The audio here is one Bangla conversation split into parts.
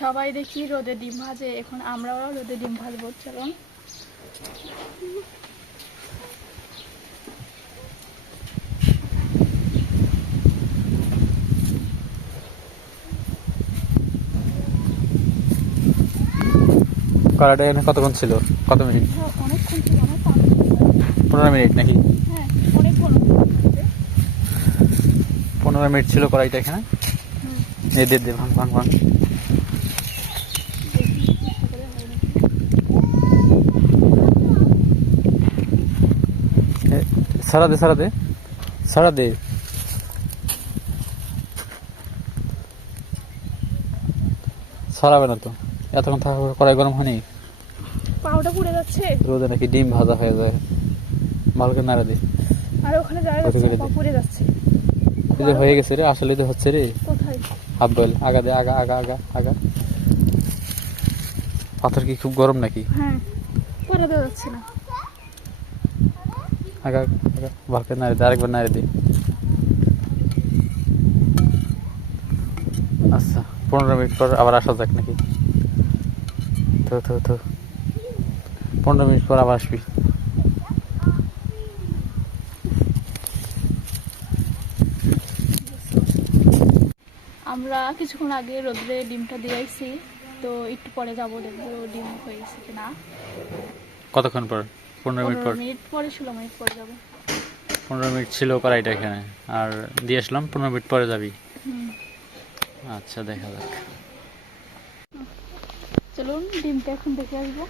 সবাই দেখি রোদে ডিম ভাজে, এখন আমরাও রোদে ডিম ভাজবো। চলুন। কড়াইটা এখানে কতক্ষণ ছিল? কত মিনিট? অনেকক্ষণ ছিল, অনেক 15 মিনিট নাকি? হ্যাঁ, অনেকক্ষণ। 15 মিনিট ছিল কড়াইটা এখানে। এ দে ভাঙ ভাঙ ভাঙ। সারা দে সারা দে সারা দে। সারাবে না তো, এতক্ষণ থাকা কড়াই গরম হয়নি? পাউডার পুড়ে যাচ্ছে। রোদে নাকি ডিম ভাজা হয়ে যায়। ভালো করে নাড়া দে। আর ওখানে যারা পুড়ে যাচ্ছে। এই যে হয়ে গেছে রে, আসলে তো হচ্ছে রে। কোথায়? Half boil. আগা দে, আগা আগা আগা আগা। পাথর কি খুব গরম নাকি? হ্যাঁ, পরে দেওয়া যাচ্ছে না। আগা আগা, ভালো করে নাড়ে দে, আরেকবার নাড়ে দে। আচ্ছা, 15 মিনিট পর আবার আসা যাক নাকি? তো 15 মিনিট পর আবার আসবি। আমরা কিছুক্ষণ আগে রোদ্রে ডিমটা দিয়েছি, তো একটু পরে যাবো, দেখবো ডিম হয়ে গেছে কিনা। কতক্ষণ পর? 15 মিনিট পর। মিনিট পরে, 16 মিনিট পরে যাবো। 15 মিনিট ছিল কড়াইটা এখানে, আর দিয়ে আসলাম 15 মিনিট পরে যাবি। আচ্ছা, দেখা যাক। চলুন ডিমটা এখন দেখে আসবো।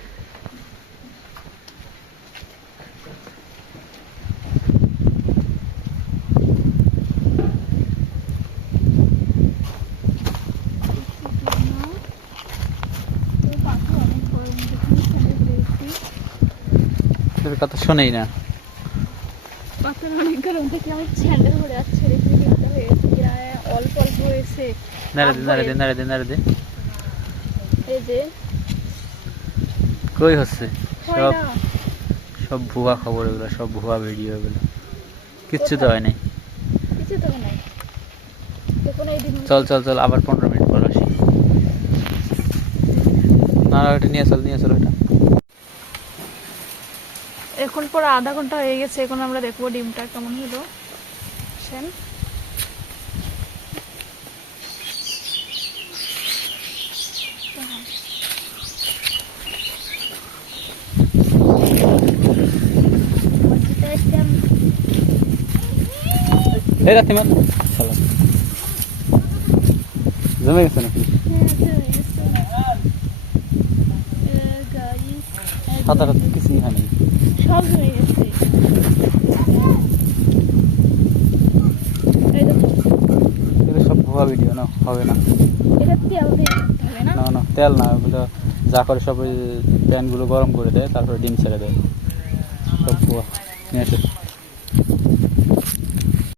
কথা শোনেই না। পাথর অনেক গরম থেকে আমার স্যান্ডেল পরে যাচ্ছে, রেখে ডিমটা হয়েছে অল্প অল্প হয়েছে। নাড়ে দে নাড়ে দে নাড়ে দে নাড়ে দে। এই যে কই হচ্ছে সব, না, সব ভুয়া খবর এগুলো, সব ভুয়া ভিডিও এগুলো। কিচ্ছু তো হয় নাই। কিছু তো নাই। দেখুন এই ডিম। চল চল চল, আবার 15 মিনিট পর আসি। না ওটা নিয়ে চল, নিয়ে চল ওটা। এখন পুরো আধা ঘন্টা হয়ে গেছে, এখন আমরা দেখবো ডিমটা কেমন হলো। সেন এই রাতে মার চলো, জমে গেছে নাকি? সাঁতার কিছুই হয়নি, সব জমে গেছে। এগুলো সব ভুয়া ভিডিও, না হবে না। এটা তেল দিয়ে হবে না? না না, তেল না, ওগুলো যা করে সব ওই প্যানগুলো গরম করে দেয়, তারপরে ডিম ছেড়ে দেয়, সব ভুয়া। নিয়ে আসে।